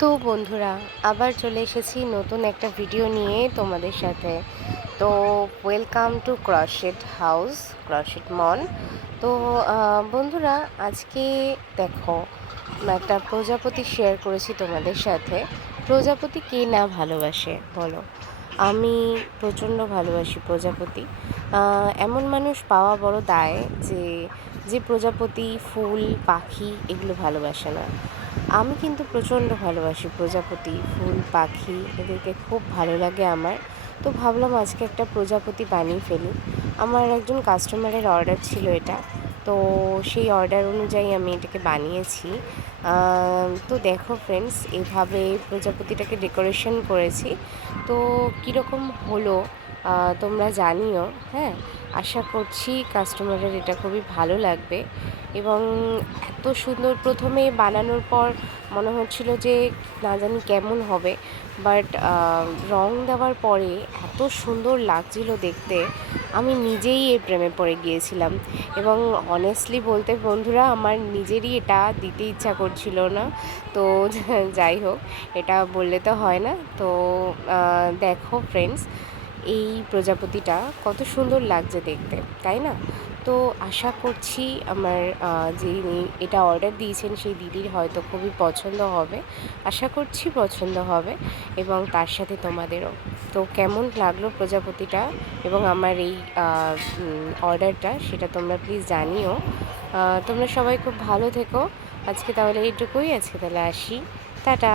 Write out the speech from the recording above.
তো বন্ধুরা, আবার চলে এসেছি নতুন একটা ভিডিও নিয়ে তোমাদের সাথে। তো ওয়েলকাম টু ক্রশেট হাউস, ক্রশেট মল। তো বন্ধুরা, আজকে দেখো একটা প্রজাপতি শেয়ার করেছি তোমাদের সাথে। প্রজাপতি কে না ভালোবাসে বলো? আমি প্রচণ্ড ভালোবাসি প্রজাপতি। এমন মানুষ পাওয়া বড় দায় যে যে প্রজাপতি, ফুল, পাখি এগুলো ভালোবাসে না। আমি কিন্তু প্রচণ্ড ভালোবাসি প্রজাপতি, ফুল, পাখি, এদেরকে খুব ভালো লাগে আমার। তো ভাবলাম আজকে একটা প্রজাপতি বানিয়ে ফেলি। আমার একজন কাস্টমারের অর্ডার ছিল এটা। তো সেই অর্ডার অনুযায়ী আমি এটাকে বানিয়েছি। তো দেখো ফ্রেন্ডস, এভাবে প্রজাপতিটাকে ডেকোরেশন করেছি। তো কীরকম হলো তোমরা জানিও। হ্যাঁ, আশা করছি কাস্টমারের এটা খুবই ভালো লাগবে। এবং এত সুন্দর, প্রথমে বানানোর পর মনে হচ্ছিল যে না জানি কেমন হবে, বাট রং দেওয়ার পরে এত সুন্দর লাগছিল দেখতে, আমি নিজেই এর প্রেমে পড়ে গিয়েছিলাম। এবং অনেস্টলি বলতে বন্ধুরা, আমার নিজেরই এটা দিতে ইচ্ছা করছিল না। তো যাই হোক, এটা বললে তো হয় না। তো দেখো ফ্রেন্ডস, এই প্রজাপতিটা কত সুন্দর লাগছে দেখতে, তাই না? তো আশা করছি আমার যিনি এটা অর্ডার দিয়েছেন সেই দিদির হয়তো খুবই পছন্দ হবে। আশা করছি পছন্দ হবে, এবং তার সাথে তোমাদেরও। তো কেমন লাগলো প্রজাপতিটা এবং আমার এই অর্ডারটা, সেটা তোমরা প্লিজ জানিও। তোমরা সবাই খুব ভালো থেকো। আজকে তাহলে এইটুকুই, আজকে তাহলে আসি। টাটা।